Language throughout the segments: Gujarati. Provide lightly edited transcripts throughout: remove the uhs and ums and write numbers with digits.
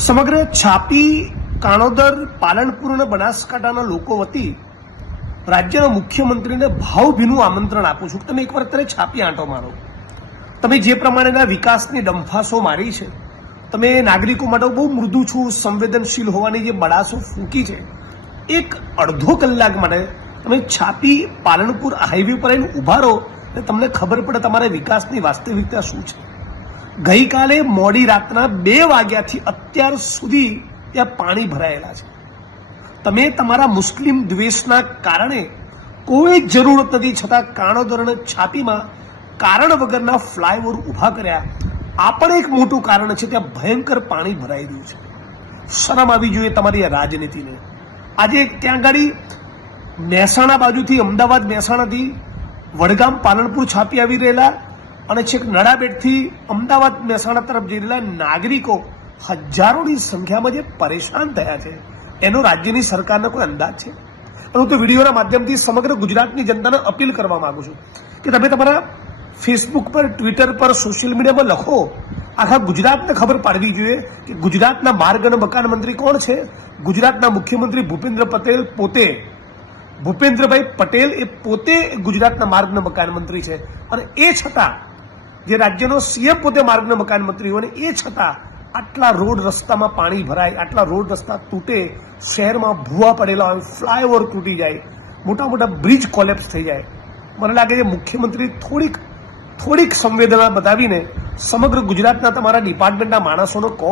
સમગ્ર છાપી કાણોદર પાલનપુર અને બનાસકાંઠાના લોકો વતી રાજ્યના મુખ્યમંત્રીને ભાવભીનું આમંત્રણ આપું છું. તમે એકવાર અત્યારે છાપી આંટો મારો. તમે જે પ્રમાણેના વિકાસની ડંફાસો મારી છે, તમે નાગરિકો માટે બહુ મૃદુ છું, સંવેદનશીલ હોવાની જે બડાસો ફૂંકી છે, એક અડધો કલાક માટે તમે છાપી પાલનપુર હાઈવે પર આવીને ઊભા રહો એટલે તમને ખબર પડે તમારા વિકાસની વાસ્તવિકતા શું છે. ગઈકાલે મોડી રાતના 2 વાગ્યાથી અત્યાર સુધી ત્યાં પાણી ભરાયેલા છે. તમે તમારા મુસ્લિમ દ્વેષના કારણે કોઈ જરૂરત નથી છતાં કાણોદર અને છાપીમાં કારણ વગરના ફ્લાયઓવર ઊભા કર્યા. આ પણ એક મોટું કારણ છે. ત્યાં ભયંકર પાણી ભરાઈ રહ્યું છે. શરમ આવી જોઈએ તમારી આ રાજનીતિને. આજે ત્યાં ગાડી મહેસાણા બાજુથી, અમદાવાદ મહેસાણાથી વડગામ પાલનપુર છાપી આવી રહેલા અને છેક નડાબેટથી અમદાવાદ મહેસાણા તરફ જઈ રહેલા નાગરિકો હજારોની સંખ્યામાં જે પરેશાન થયા છે, એનો રાજ્યની સરકારને કોઈ અંદાજ છે? હું તો વિડીયોના માધ્યમથી સમગ્ર ગુજરાતની જનતાને અપીલ કરવા માંગુ છું કે તમે તમારા ફેસબુક પર, ટ્વિટર પર, સોશિયલ મીડિયામાં લખો. આખા ગુજરાતને ખબર પાડવી જોઈએ કે ગુજરાતના માર્ગ અને મકાન મંત્રી કોણ છે. ગુજરાતના મુખ્યમંત્રી ભૂપેન્દ્રભાઈ પટેલ એ પોતે ગુજરાતના માર્ગ અને મકાન મંત્રી છે. અને એ છતાં જે રાજ્યનો સીએમ પોતે માર્ગ અને મકાન મંત્રી હોય ને એ છતાં આટલા રોડ રસ્તામાં પાણી ભરાય, આટલા રોડ રસ્તા તૂટે, શહેરમાં ભૂવા પડેલા હોય, ફ્લાયઓવર તૂટી જાય, મોટા મોટા બ્રિજ કોલેપ્સ થઈ જાય. મને લાગે છે મુખ્યમંત્રી થોડીક સંવેદના બતાવીને સમગ્ર ગુજરાતના તમારા ડિપાર્ટમેન્ટના માણસોનો કહો,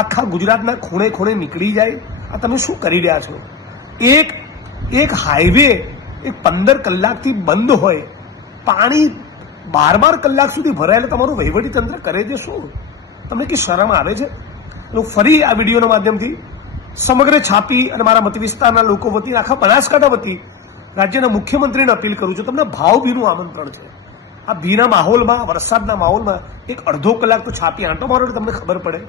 આખા ગુજરાતના ખૂણે ખૂણે નીકળી જાય. આ તમે શું કરી રહ્યા છો? એક હાઈવે 15 કલાકથી બંધ હોય, પાણી 12 કલાક સુધી ભરાયેલા, તમારું વહીવટી તંત્ર કરે છે શું? તમને કે શરમ આવે છે? હું ફરી આ વિડીયોના માધ્યમથી સમગ્ર છાપી અને મારા મત વિસ્તારના લોકો વતી, આખા બનાસકાંઠા વતી રાજ્યના મુખ્યમંત્રીને અપીલ કરું છું. તમને ભાવભીનું આમંત્રણ છે. આ ભીના માહોલમાં, વરસાદના માહોલમાં એક અડધો કલાક તો છાપી આંટો મારો એટલે તમને ખબર પડે.